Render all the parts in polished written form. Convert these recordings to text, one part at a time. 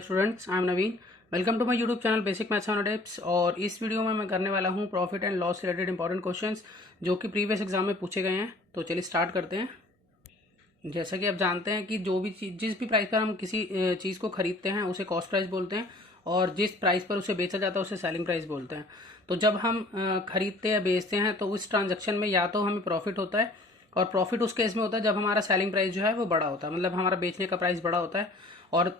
Students, I am Naveen. Welcome to my YouTube channel basic maths and tips. और इस video में मैं करने वाला हूं profit and loss related important questions जो कि प्रीवियस एग्जाम में पूछे गए हैं। तो चलिए स्टार्ट करते हैं। जैसा कि आप जानते हैं कि जो भी चीज़ जिस भी प्राइस पर हम किसी चीज़ को खरीदते हैं उसे कॉस्ट प्राइस बोलते हैं, और जिस प्राइस पर उसे बेचा जाता है उसे सेलिंग प्राइस बोलते हैं। तो जब हम खरीदते या बेचते हैं तो उस ट्रांजैक्शन में या तो हमें प्रॉफिट होता है, और प्रॉफिट उस केस में होता है जब हमारा सेलिंग प्राइस जो है वो बड़ा होता है, मतलब हमारा बेचने का प्राइस बड़ा होता है। और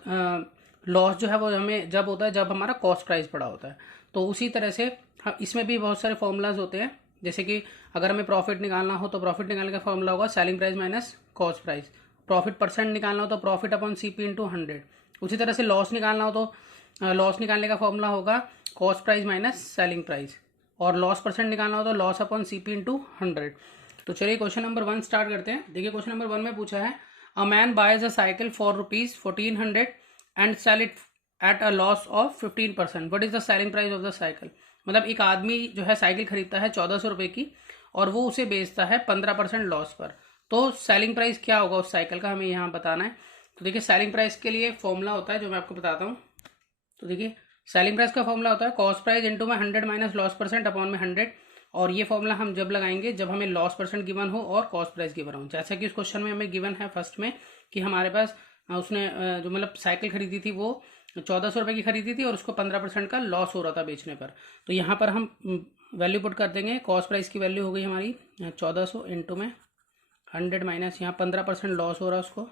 लॉस जो है वो हमें जब होता है जब हमारा कॉस्ट प्राइस बड़ा होता है। तो उसी तरह से इसमें भी बहुत सारे फॉर्मूलाज होते हैं। जैसे कि अगर हमें प्रॉफिट निकालना हो तो प्रॉफिट निकालने का फॉर्मूला होगा selling price minus cost price. Profit percent निकालना हो तो प्रॉफिट अपॉन CP इंटू 100। उसी तरह से लॉस निकालना हो तो लॉस निकालने का फॉर्मूला होगा cost price minus selling price. और लॉस परसेंट निकालना हो तो लॉस अपॉन CP इंटू 100। तो चलिए क्वेश्चन नंबर 1 स्टार्ट करते हैं। देखिए क्वेश्चन नंबर 1 में पूछा है, a man buys a cycle for ₹1400 and sell it at a loss of 15%। What is the selling price of the cycle. मतलब एक आदमी जो है साइकिल खरीदता है 1400 रुपये की, और वो उसे बेचता है 15% लॉस पर। तो सेलिंग प्राइस क्या होगा उस साइकिल का, हमें यहाँ बताना है। तो देखिए सेलिंग प्राइस के लिए फॉर्मूला होता है जो मैं आपको बताता हूँ। तो देखिए सेलिंग प्राइस का फॉर्मूला होता है कॉस्ट प्राइस इंटू में 100 माइनस लॉस परसेंट अपॉन में 100। और ये फॉर्मूला हम जब लगाएंगे जब हमें लॉस परसेंट गिवन हो और कॉस्ट प्राइस गिवन हो। जैसा कि उस क्वेश्चन में हमें गिवन है फर्स्ट में कि हमारे पास उसने जो मतलब साइकिल खरीदी थी वो 1400 रुपये की खरीदी थी और उसको 15% का लॉस हो रहा था बेचने पर। तो यहाँ पर हम वैल्यू पुट कर देंगे। कॉस्ट प्राइस की वैल्यू हो गई हमारी 1400 इंटू में 100 माइनस यहाँ 15% लॉस हो रहा है उसको,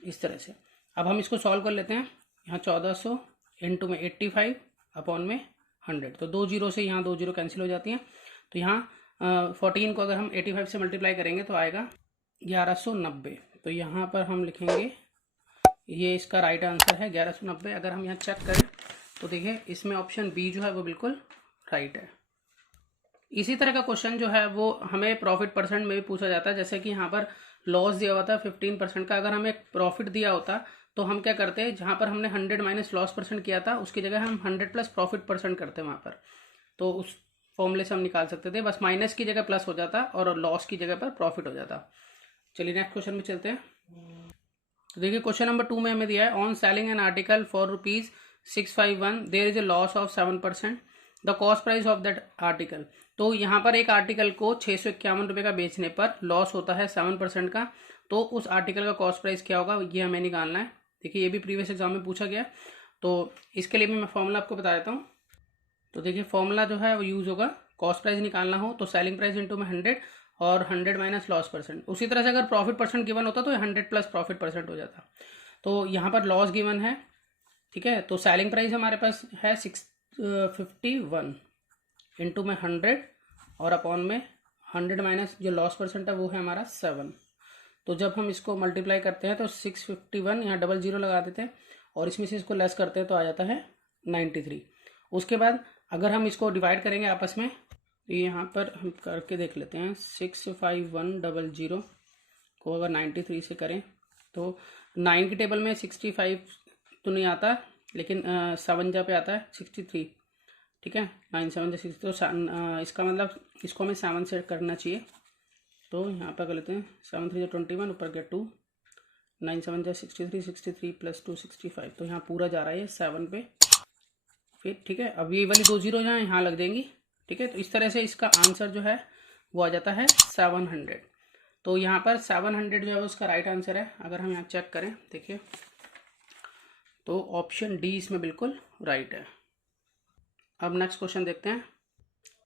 इस तरह से। अब हम इसको सॉल्व कर लेते हैं। यहाँ 1400 इंटू में 85 अपॉन में 100। तो 2 जीरो से यहाँ 2 जीरो कैंसिल हो जाती हैं। तो यहाँ 14 को अगर हम 85 से मल्टीप्लाई करेंगे तो आएगा 1190। तो यहाँ पर हम लिखेंगे ये इसका राइट आंसर है 1190। अगर हम यहाँ चेक करें तो देखिए इसमें ऑप्शन बी जो है वो बिल्कुल राइट है। इसी तरह का क्वेश्चन जो है वो हमें प्रॉफिट परसेंट में भी पूछा जाता है। जैसे कि यहाँ पर लॉस दिया हुआ था 15% का, अगर हमें प्रॉफिट दिया होता तो हम क्या करते हैं, जहाँ पर हमने 100 माइनस लॉस परसेंट किया था उसकी जगह हम 100 प्लस प्रॉफिट परसेंट करते हैं वहाँ पर। तो उस फॉर्मूले से हम निकाल सकते थे, बस माइनस की जगह प्लस हो जाता और लॉस की जगह पर प्रॉफिट हो जाता। चलिए नेक्स्ट क्वेश्चन में चलते हैं। तो देखिए क्वेश्चन नंबर 2 में हमें दिया है, on selling an article for ₹651 there is a loss of 7%, the cost price of that article. तो यहाँ पर एक आर्टिकल को 651 रुपये का बेचने पर लॉस होता है 7% का। तो उस आर्टिकल का कॉस्ट प्राइस क्या होगा ये हमें निकालना है। देखिए ये भी प्रीवियस एग्जाम में पूछा गया, तो इसके लिए भी मैं फॉर्मूला आपको बता देता हूँ। तो देखिए फॉर्मूला जो है वो यूज़ होगा, कॉस्ट प्राइस निकालना हो तो सेलिंग प्राइस इंटू में 100 और 100 माइनस लॉस परसेंट। उसी तरह से अगर प्रॉफिट परसेंट गिवन होता तो 100 प्लस प्रॉफिट परसेंट हो जाता। तो यहाँ पर लॉस गिवन है, ठीक है। तो सेलिंग प्राइस हमारे पास है 651 इंटू में 100 और अपॉन में 100 माइनस जो लॉस परसेंट है वो है हमारा 7। तो जब हम इसको मल्टीप्लाई करते हैं तो 651 यहाँ डबल जीरो लगा देते हैं और इसमें से इसको लेस करते हैं तो आ जाता है 93। उसके बाद अगर हम इसको डिवाइड करेंगे आपस में तो यहाँ पर हम करके देख लेते हैं। 65100 को अगर 93 से करें तो 9 की टेबल में 65 तो नहीं आता, लेकिन 7 जा पे आता है 63, ठीक है। 9 7 जा 60, तो इसका मतलब इसको हमें 7 से करना चाहिए। तो यहाँ पर कर लेते हैं 7 3 जा 21, ऊपर गया 2, 9 7 जा 63, 63 प्लस 2 65। तो यहाँ पूरा जा रहा है 7 पे फिर, ठीक है। अब ये वाली 2 जीरो यहाँ लग जाएंगी, ठीक है। तो इस तरह से इसका आंसर जो है वो आ जाता है 700। तो यहाँ पर 700 जो है उसका राइट आंसर है। अगर हम यहाँ चेक करें देखिए तो ऑप्शन डी इसमें बिल्कुल राइट है। अब नेक्स्ट क्वेश्चन देखते हैं।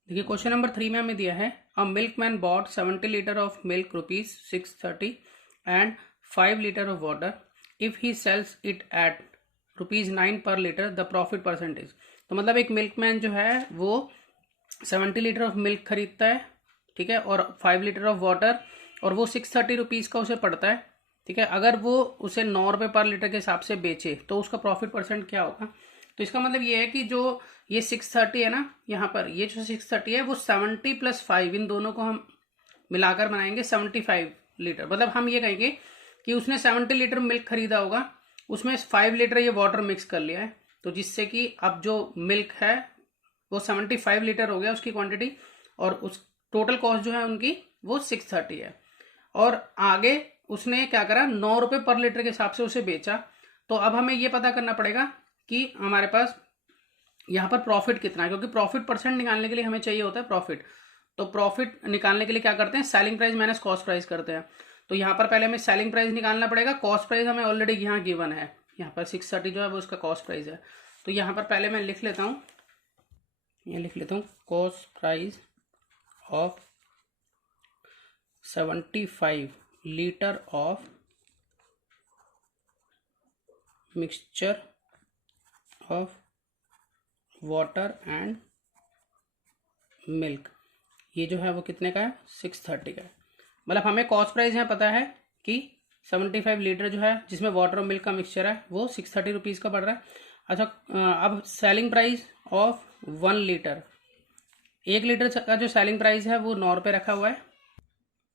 देखिए क्वेश्चन नंबर 3 में हमें दिया है, a milkman bought 70 litre of milk ₹630 and 5 litre of water. If he sells it at ₹9 per litre, the profit percentage. तो मतलब एक मिल्कमैन जो है वो 70 लीटर ऑफ मिल्क खरीदता है, ठीक है, और 5 लीटर ऑफ वाटर, और वो 630 रुपीज़ का उसे पड़ता है, ठीक है। अगर वो उसे 9 रुपये पर लीटर के हिसाब से बेचे तो उसका प्रॉफिट परसेंट क्या होगा। तो इसका मतलब ये है कि जो ये 630 है ना, यहाँ पर ये जो 630 है वो 70 प्लस 5 इन दोनों को हम मिलाकर बनाएंगे 75 लीटर। मतलब हम ये कहेंगे कि उसने 70 लीटर मिल्क खरीदा होगा, उसमें 5 लीटर ये वाटर मिक्स कर लिया है, तो जिससे कि अब जो मिल्क है वो 75 लीटर हो गया उसकी क्वांटिटी, और उस टोटल कॉस्ट जो है उनकी वो 630 है। और आगे उसने क्या करा, 9 रुपये पर लीटर के हिसाब से उसे बेचा। तो अब हमें ये पता करना पड़ेगा कि हमारे पास यहाँ पर प्रॉफिट कितना है, क्योंकि प्रॉफिट परसेंट निकालने के लिए हमें चाहिए होता है प्रॉफिट। तो प्रॉफिट निकालने के लिए क्या करते हैं, selling price minus cost price करते हैं। तो यहाँ पर पहले हमें सेलिंग प्राइस निकालना पड़ेगा, कॉस्ट प्राइस हमें ऑलरेडी यहाँ गिवन है, यहाँ पर 630 जो है वो उसका कॉस्ट प्राइस है। तो यहाँ पर पहले मैं लिख लेता हूँ, ये लिख लेता हूँ cost price of 75 litre of mixture of water and milk, ये जो है वो कितने का है, 630 का है। मतलब हमें कॉस्ट प्राइस यहाँ पता है कि 75 लीटर जो है जिसमें वाटर और मिल्क का मिक्सचर है वो 630 रुपीज़ का पड़ रहा है। अच्छा, अब selling price of 1 litre, 1 litre का जो सेलिंग प्राइस है वो 9 रुपये रखा हुआ है।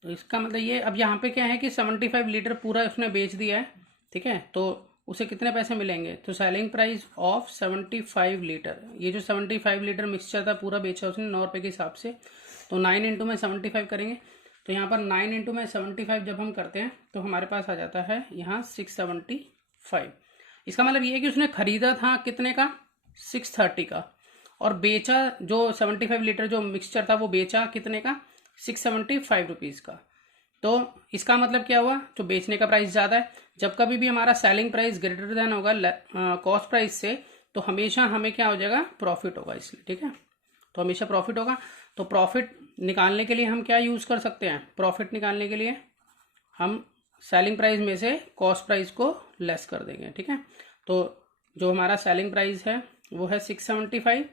तो इसका मतलब ये, अब यहाँ पे क्या है कि 75 लीटर पूरा उसने बेच दिया है, ठीक है, तो उसे कितने पैसे मिलेंगे, तो सेलिंग प्राइस ऑफ 75 लीटर, ये जो 75 लीटर मिक्सचर था पूरा बेचा उसने 9 रुपये के हिसाब से, तो 9 इंटू में 75 करेंगे। तो यहाँ पर 9 इंटू में 75 जब हम करते हैं तो हमारे पास आ जाता है यहाँ 675। इसका मतलब ये है कि उसने खरीदा था कितने का, 630 का, और बेचा जो 75 लीटर जो मिक्सचर था वो बेचा कितने का, 675 रुपीज़ का। तो इसका मतलब क्या हुआ, जो बेचने का प्राइस ज़्यादा है, जब कभी भी हमारा सेलिंग प्राइस ग्रेटर देन होगा कॉस्ट प्राइस से, तो हमेशा हमें क्या हो जाएगा, प्रॉफिट होगा इसलिए, ठीक है, तो हमेशा प्रॉफिट होगा। तो प्रॉफिट निकालने के लिए हम क्या यूज़ कर सकते हैं, प्रॉफिट निकालने के लिए हम सेलिंग प्राइस में से कॉस्ट प्राइस को लेस कर देंगे, ठीक है। तो जो हमारा सेलिंग प्राइस है वो है 675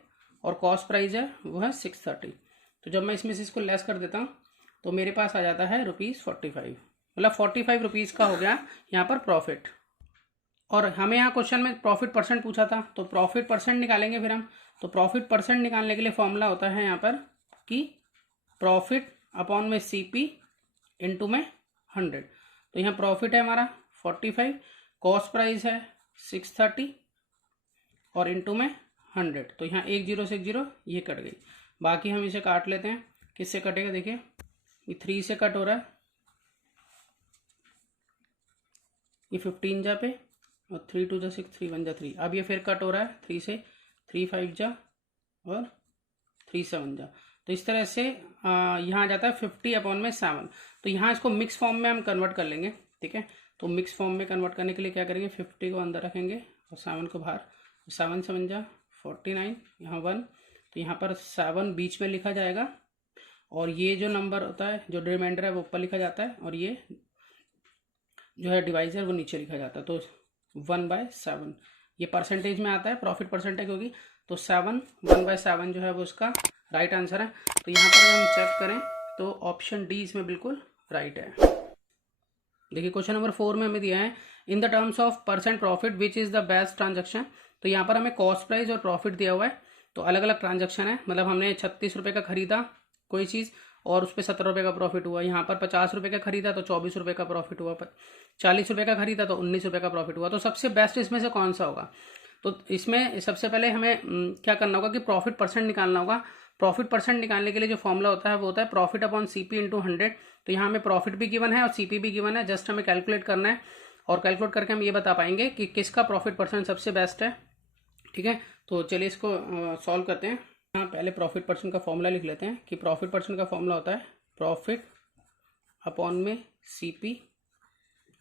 और कॉस्ट प्राइस है वो है 630। तो जब मैं इसमें से इसको लेस कर देता हूँ तो मेरे पास आ जाता है ₹45, मतलब 45 रुपीज़ का हो गया यहाँ पर प्रॉफिट। और हमें यहाँ क्वेश्चन में प्रॉफिट परसेंट पूछा था, तो प्रॉफिट परसेंट निकालेंगे फिर हम। तो प्रॉफिट परसेंट निकालने के लिए फॉर्मूला होता है यहाँ पर कि प्रॉफिट अपॉन में CP इंटू में 100। तो यहाँ प्रॉफिट है हमारा 45, कॉस्ट प्राइस है 630 और इंटू में 100। तो यहाँ 1 0 से 1 0 ये कट गई, बाकी हम इसे काट लेते हैं। किससे कटेगा, देखिए ये 3 से कट हो रहा है, ये 15 जा पे, और 3 2 जा 6, 3 1 जा 3। अब ये फिर कट हो रहा है 3 से, 3 5 जा और 3 7 जा। तो इस तरह से यहाँ आ जाता है 50 अपॉन में 7। तो यहाँ इसको मिक्स फॉर्म में हम कन्वर्ट कर लेंगे, ठीक है। तो मिक्स फॉर्म में कन्वर्ट करने के लिए क्या करेंगे, 50 को अंदर रखेंगे और 7 को बाहर। 7 7 जा 49, यहाँ 1, तो यहाँ पर 7 बीच में लिखा जाएगा, और ये जो नंबर होता है जो रिमाइंडर है वो ऊपर लिखा जाता है, और ये जो है डिवाइजर वो नीचे लिखा जाता है। तो 1/7 ये परसेंटेज में आता है, प्रॉफिट परसेंटेज होगी, तो 7 1/7 जो है वो उसका राइट आंसर है। तो यहाँ पर हम चेक करें तो ऑप्शन डी इसमें बिल्कुल राइट है। देखिए क्वेश्चन नंबर 4 में हमें दिया है in the terms of percent profit which is the best transaction. तो यहाँ पर हमें कॉस्ट प्राइस और प्रॉफिट दिया हुआ है, तो अलग अलग ट्रांजैक्शन है, मतलब हमने 36 रुपये का खरीदा कोई चीज़ और उस पर 17 रुपये का प्रॉफिट हुआ। यहाँ पर 50 रुपये का खरीदा तो 24 रुपये का प्रॉफिट हुआ, 40 रुपये का खरीदा तो 19 रुपये का प्रॉफिट हुआ। तो सबसे बेस्ट इसमें से कौन सा होगा, तो इसमें सबसे पहले हमें क्या करना होगा कि प्रॉफिट परसेंट निकालना होगा। प्रॉफिट परसेंट निकालने के लिए जो फॉर्मूला होता है वो होता है प्रॉफिट अपॉन CP इंटू 100। तो यहाँ हमें प्रॉफिट भी गिवन है और CP भी गिवन है, जस्ट हमें कैलकुलेट करना है, और कैलकुलेट करके हम ये बता पाएंगे कि किसका प्रॉफिट परसेंट सबसे बेस्ट है, ठीक है। तो चलिए इसको सॉल्व करते हैं। यहाँ पहले प्रॉफिट परसेंट का फॉर्मूला लिख लेते हैं कि प्रॉफिट परसेंट का फॉर्मूला होता है प्रॉफिट अपॉन में CP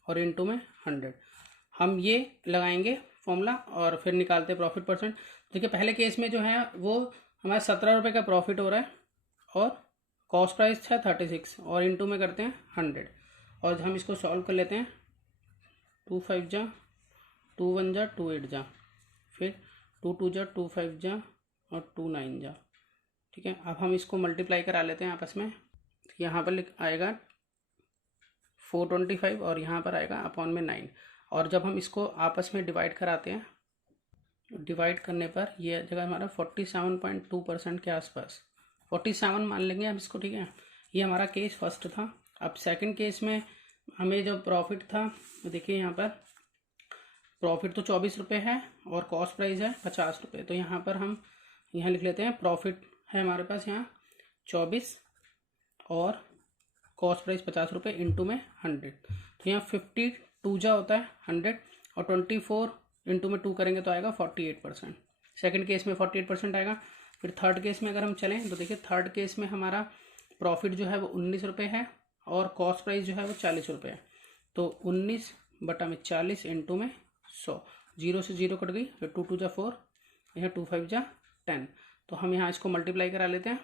और इंटू में 100। हम ये लगाएंगे फॉर्मूला और फिर निकालते हैं प्रॉफिट परसेंट। देखिए पहले केस में जो है वो हमारा 17 रुपये का प्रॉफिट हो रहा है और कॉस्ट प्राइस है 36, और इंटू में करते हैं 100, और हम इसको सॉल्व कर लेते हैं। 2 5 जा 2 1 जा 2 8 जा, फिर 2 2 जा 2 5 जा और 2 9 जा, ठीक है। अब हम इसको मल्टीप्लाई करा लेते हैं आपस में। यहाँ पर आएगा 425 और यहाँ पर आएगा अपॉन में 9, और जब हम इसको आपस में डिवाइड कराते हैं, डिवाइड करने पर ये जगह हमारा 47.2% के आसपास, 47 मान लेंगे हम इसको, ठीक है। ये हमारा केस फर्स्ट था। अब सेकंड केस में हमें जो प्रॉफिट था, देखिए यहाँ पर प्रॉफिट तो 24 रुपये है और कॉस्ट प्राइस है 50 रुपये। तो यहाँ पर हम यहाँ लिख लेते हैं प्रॉफिट है हमारे पास यहाँ 24 और कॉस्ट प्राइस 50 रुपये इंटू में 100। तो यहाँ 52 जा होता है 100 और 24 इंटू में 2 करेंगे तो आएगा 48%। सेकंड केस में 48% आएगा। फिर थर्ड केस में अगर हम चलें तो देखिए थर्ड केस में हमारा प्रॉफिट जो है वो 19 रुपये है और कॉस्ट प्राइस जो है वो 40 रुपये है। तो 19/40 इंटू में 100, 0 से 0 कट गई, फिर 2 2 जा 4, यहाँ 2 5 जा 10। तो हम यहाँ इसको मल्टीप्लाई करा लेते हैं।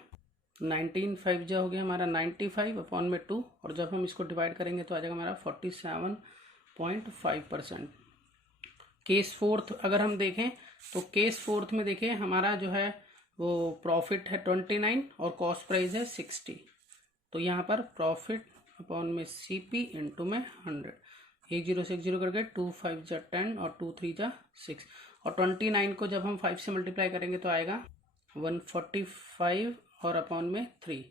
19 5 जा हो गया हमारा 95/2, और जब हम इसको डिवाइड करेंगे तो आ जाएगा हमारा 47.5%। केस फोर्थ अगर हम देखें तो केस फोर्थ में देखिए हमारा जो है वो प्रॉफिट है 29 और कॉस्ट प्राइस है 60। तो यहाँ पर प्रॉफिट अपॉन में CP इंटू में 100, 1 0 से 1 0 करके 2 5 जा 10 और 2 3 जा 6, और 29 को जब हम 5 से मल्टीप्लाई करेंगे तो आएगा 145 और अपॉन में 3,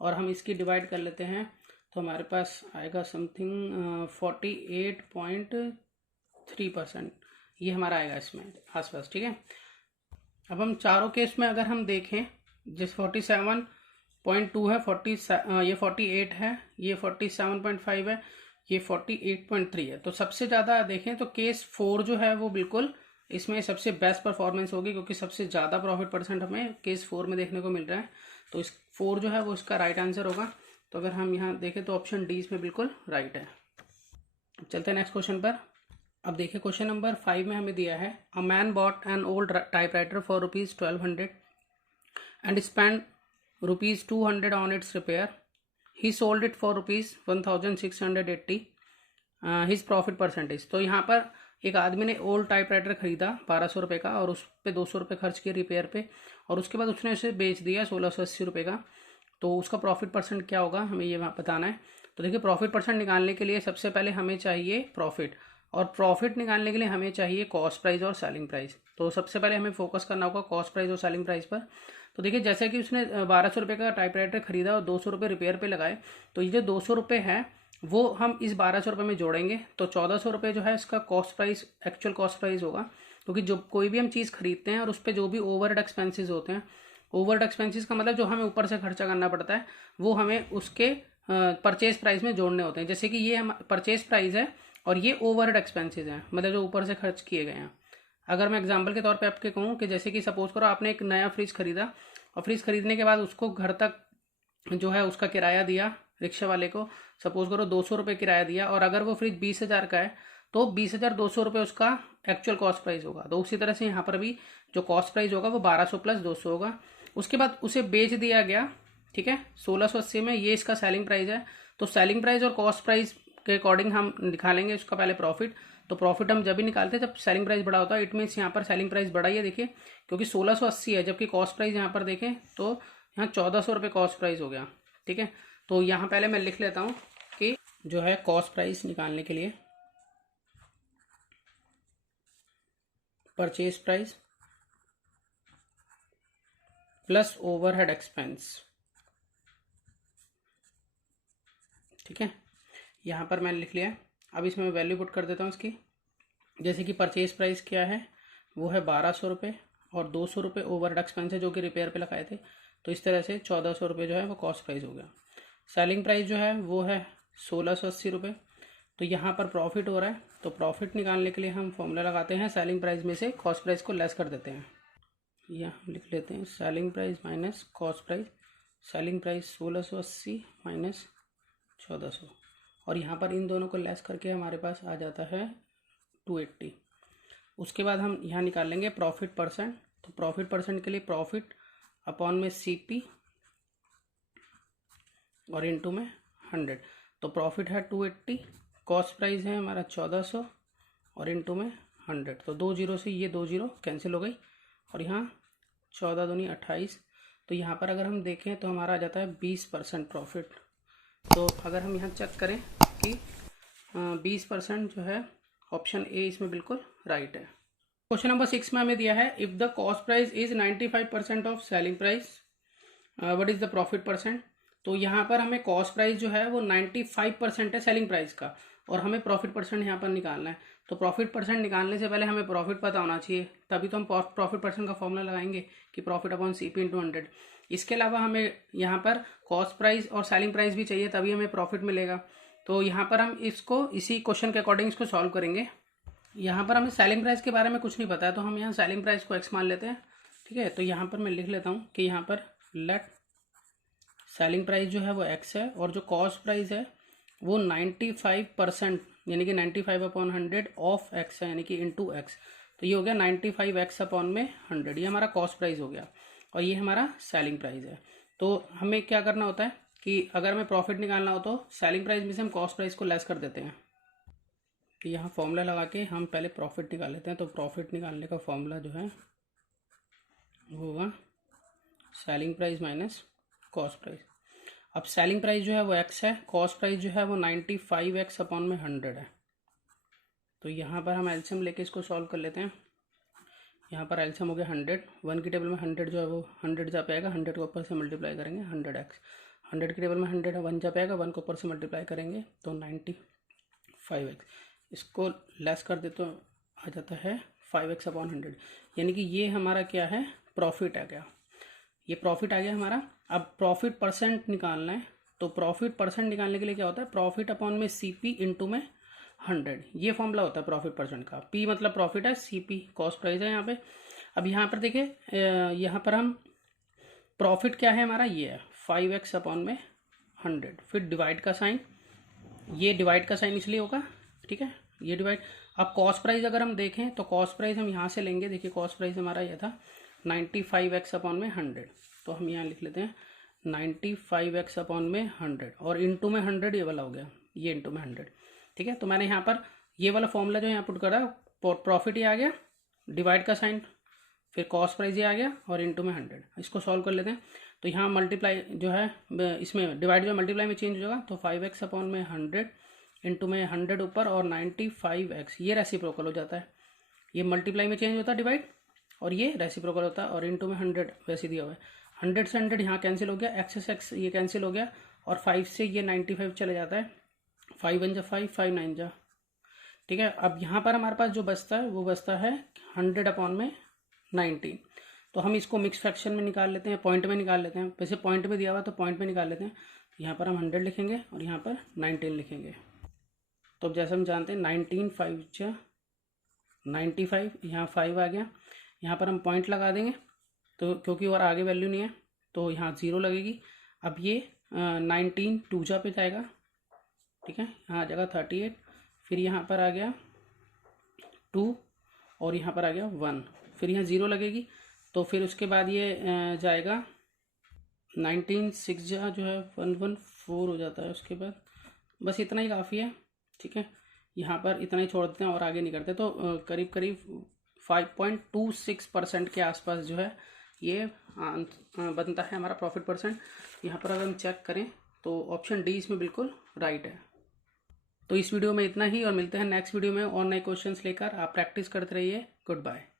और हम इसकी डिवाइड कर लेते हैं तो हमारे पास आएगा समथिंग 48.3%। ये हमारा आएगा इसमें आसपास, ठीक है। अब हम चारों केस में अगर हम देखें, जिस 47.2 है, 40 ये 48 है, ये 47.5 है, ये 48.3 है। तो सबसे ज़्यादा देखें तो केस 4 जो है वो बिल्कुल इसमें सबसे बेस्ट परफॉर्मेंस होगी, क्योंकि सबसे ज़्यादा प्रॉफिट परसेंट हमें केस 4 में देखने को मिल रहा है। तो इस 4 जो है वो इसका राइट आंसर होगा। तो अगर हम यहाँ देखें तो ऑप्शन डी इसमें बिल्कुल राइट है। चलते हैं नेक्स्ट क्वेश्चन पर। अब देखिए क्वेश्चन नंबर 5 में हमें दिया है, a man bot an old typewriter for ₹1200 and spend ₹200 on it's repair. He sold it for ₹1680। His profit percentage. तो यहाँ पर एक आदमी ने ओल्ड टाइपराइटर खरीदा 1200 रुपये का, और उस पर 200 रुपये खर्च किए रिपेयर पे, और उसके बाद उसने उसे बेच दिया 1680 रुपये का। तो उसका प्रॉफिट परसेंट क्या होगा, हमें ये बताना है। तो देखिए प्रॉफिट परसेंट निकालने के लिए सबसे पहले हमें चाहिए प्रॉफिट, और प्रॉफिट निकालने के लिए हमें चाहिए कॉस्ट प्राइस और सेलिंग प्राइस। तो सबसे पहले हमें फोकस करना होगा कॉस्ट प्राइस और सेलिंग प्राइस पर। तो देखिए जैसे कि उसने 1200 रुपये का टाइपराइटर खरीदा और 200 रुपये रिपेयर पे लगाए, तो ये जो 200 रुपये है वो हम इस 1200 रुपये में जोड़ेंगे, तो 1400 रुपये जो है इसका cost price, actual cost price होगा। क्योंकि जो कोई भी हम चीज़ खरीदते हैं और उस पर जो भी ओवरहेड एक्सपेंसेस होते हैं, ओवरहेड एक्सपेंसेस का मतलब जो हमें ऊपर से खर्चा करना पड़ता है, वो हमें उसके परचेज प्राइस में जोड़ने होते हैं। जैसे कि ये हम परचेज प्राइस है और ये ओवरहेड एक्सपेंसेस हैं, मतलब जो ऊपर से खर्च किए गए हैं। अगर मैं एग्जांपल के तौर पे आपके कहूँ कि जैसे कि सपोज करो आपने एक नया फ्रिज खरीदा, और फ्रिज खरीदने के बाद उसको घर तक जो है उसका किराया दिया रिक्शा वाले को, सपोज करो 200 रुपये किराया दिया, और अगर वो फ्रिज 20,000 का है तो 20,200 रुपये उसका एक्चुअल कॉस्ट प्राइस होगा। तो उसी तरह से यहाँ पर भी जो कॉस्ट प्राइस होगा वो 1200 + 200 होगा। उसके बाद उसे बेच दिया गया, ठीक है, 1680 में, ये इसका सेलिंग प्राइस है। तो सेलिंग प्राइस और कॉस्ट प्राइस के अकॉर्डिंग हम निकालेंगे उसका पहले प्रॉफिट। तो प्रॉफिट हम जब भी निकालते हैं जब सेलिंग प्राइस बड़ा होता है, इट मीन्स यहाँ पर सेलिंग प्राइस बड़ा ही है, देखिए, क्योंकि 1680 है, जबकि कॉस्ट प्राइस यहाँ पर देखें तो यहाँ 1400 रुपये कॉस्ट प्राइस हो गया, ठीक है। तो यहाँ पहले मैं लिख लेता हूँ कि जो है कॉस्ट प्राइस निकालने के लिए purchase price plus overhead expense, ठीक है, यहाँ पर मैंने लिख लिया है। अब इसमें मैं वैल्यू पुट कर देता हूँ इसकी। जैसे कि परचेज प्राइस क्या है, वो है 1200 रुपये, और 200 रुपये ओवरहेड एक्सपेंस है जो कि रिपेयर पे लगाए थे। तो इस तरह से 1400 रुपये जो है वो कॉस्ट प्राइस हो गया। सेलिंग प्राइस जो है वो है 1680 रुपये। तो यहाँ पर प्रॉफिट हो रहा है, तो प्रॉफिट निकालने के लिए हम फॉर्मूला लगाते हैं, सेलिंग प्राइस में से कॉस्ट प्राइस को लेस कर देते हैं। यहाँ हम लिख लेते हैं selling price minus cost price. Selling price 1680 minus 1400, और यहाँ पर इन दोनों को लेस करके हमारे पास आ जाता है 280। उसके बाद हम यहाँ निकाल लेंगे प्रॉफिट परसेंट। तो प्रॉफिट परसेंट के लिए प्रॉफिट अपॉन में CP और इनटू में 100। तो प्रॉफिट है 280, कॉस्ट प्राइस है हमारा 1400 और इनटू में 100। तो 2 0 से ये 2 0 कैंसिल हो गई, और यहाँ 14 दूनी 28। तो यहाँ पर अगर हम देखें तो हमारा आ जाता है 20% प्रॉफिट। तो अगर हम यहाँ चेक करें कि 20% जो है, ऑप्शन ए इसमें बिल्कुल राइट है। क्वेश्चन नंबर 6 में हमें दिया है, if the cost price is 95% of selling price, what is the profit percent. तो यहाँ पर हमें कॉस्ट प्राइस जो है वो 95% है सेलिंग प्राइस का, और हमें प्रॉफिट परसेंट यहाँ पर निकालना है। तो प्रॉफिट परसेंट निकालने से पहले हमें प्रॉफिट पता होना चाहिए, तभी तो हम प्रॉफिट परसेंट का फॉर्मूला लगाएंगे कि प्रॉफिट अपॉन CP इंटू 100। इसके अलावा हमें यहाँ पर कॉस्ट प्राइस और सेलिंग प्राइस भी चाहिए, तभी हमें प्रॉफिट मिलेगा। तो यहाँ पर हम इसको इसी क्वेश्चन के अकॉर्डिंग इसको सॉल्व करेंगे। यहाँ पर हमें सेलिंग प्राइस के बारे में कुछ नहीं पता है, तो हम यहाँ सेलिंग प्राइस को एक्स मान लेते हैं। ठीक है, तो यहाँ पर मैं लिख लेता हूँ कि यहाँ पर लेट सेलिंग प्राइस जो है वो एक्स है, और जो कॉस्ट प्राइस है वो 95% यानी कि 95/100 ऑफ एक्स है, यानी कि इंटू एक्स। तो ये हो गया 95x/100, ये हमारा कॉस्ट प्राइस हो गया, और ये हमारा सेलिंग प्राइस है। तो हमें क्या करना होता है कि अगर हमें प्रॉफिट निकालना हो तो सेलिंग प्राइस में से हम कॉस्ट प्राइस को लेस कर देते हैं। तो यहाँ फॉर्मूला लगा के हम पहले प्रॉफिट निकाल लेते हैं। तो प्रॉफिट निकालने का फॉर्मूला जो है वो होगा selling price minus cost price. अब सेलिंग प्राइस जो है वो एक्स है, कॉस्ट प्राइस जो है वो 95x/100 है। तो यहाँ पर हम एलसीएम लेके इसको सॉल्व कर लेते हैं। यहाँ पर एलसीएम हो गया 100, 1 की टेबल में 100 जो है वो 100 जा पाएगा, 100 को ऊपर से मल्टीप्लाई करेंगे 100x, 100 की टेबल में 100 1 जा पाएगा, 1 को ऊपर से मल्टीप्लाई करेंगे तो 95x। इसको लेस कर दे तो आ जाता है 5x/100, यानी कि ये हमारा क्या है, प्रॉफिट आ गया। ये प्रॉफिट आ गया हमारा। अब प्रॉफिट परसेंट निकालना है, तो प्रॉफिट परसेंट निकालने के लिए क्या होता है, प्रॉफिट अपॉन में सीपी इंटू में 100, ये फॉर्मूला होता है प्रॉफिट परसेंट का। पी मतलब प्रॉफिट है, सीपी कॉस्ट प्राइस है यहाँ पे। अब यहाँ पर देखिए, यहाँ पर हम प्रॉफिट क्या है हमारा, ये है 5x/100, फिर डिवाइड का साइन, ये डिवाइड का साइन इसलिए होगा, ठीक है, ये डिवाइड। अब कॉस्ट प्राइस अगर हम देखें तो कॉस्ट प्राइस हम यहाँ से लेंगे। देखिए कॉस्ट प्राइस हमारा ये था 95x/100, तो हम यहाँ लिख लेते हैं 95x/100, और इंटू में 100 ये वाला हो गया, ये इंटू में 100। ठीक है, तो मैंने यहाँ पर ये वाला फॉर्मूला जो यहाँ पुट करा, प्रॉफिट ये आ गया, डिवाइड का साइन, फिर कॉस्ट प्राइस ये आ गया, और इंटू में 100। इसको सॉल्व कर लेते हैं। तो यहाँ मल्टीप्लाई जो है, इसमें डिवाइड जो मल्टीप्लाई में चेंज हो जाएगा, तो 5x/100 इंटू में 100 ऊपर और 95x, ये रेसिप्रोकल हो जाता है। ये मल्टीप्लाई में चेंज होता है डिवाइड, और ये रेसिप्रोकल होता है, और इंटू में 100 वैसे दिया हुआ है। 100 से 100 यहाँ कैंसिल हो गया, एक्स एक्स ये कैंसिल हो गया, और 5 से ये 95 चले जाता है, 5 1 जा 5, 5 9 जा। ठीक है, अब यहाँ पर हमारे पास जो बचता है वो बचता है 100/19। तो हम इसको मिक्स फ्रैक्शन में निकाल लेते हैं, पॉइंट में निकाल लेते हैं। वैसे पॉइंट में दिया हुआ तो पॉइंट में निकाल लेते हैं। यहाँ पर हम 100 लिखेंगे और यहाँ पर 19 लिखेंगे। तो जैसे हम जानते हैं 19 5 जा 95, यहाँ 5 आ गया। यहाँ पर हम पॉइंट लगा देंगे, तो क्योंकि और आगे वैल्यू नहीं है तो यहाँ 0 लगेगी। अब ये 19 2 जा पे जाएगा, ठीक है, यहाँ आ जाएगा 38, फिर यहाँ पर आ गया 2, और यहाँ पर आ गया 1, फिर यहाँ 0 लगेगी। तो फिर उसके बाद ये जाएगा 19 6 जा जो है 114 हो जाता है। उसके बाद बस इतना ही काफ़ी है, ठीक है, यहाँ पर इतना ही छोड़ देते हैं और आगे नहीं करते। तो करीब करीब 5.26% के आसपास जो है ये बनता है हमारा प्रॉफिट परसेंट। यहाँ पर अगर हम चेक करें तो ऑप्शन डी इसमें बिल्कुल राइट है। तो इस वीडियो में इतना ही, और मिलते हैं नेक्स्ट वीडियो में और नए क्वेश्चंस लेकर। आप प्रैक्टिस करते रहिए। Good bye.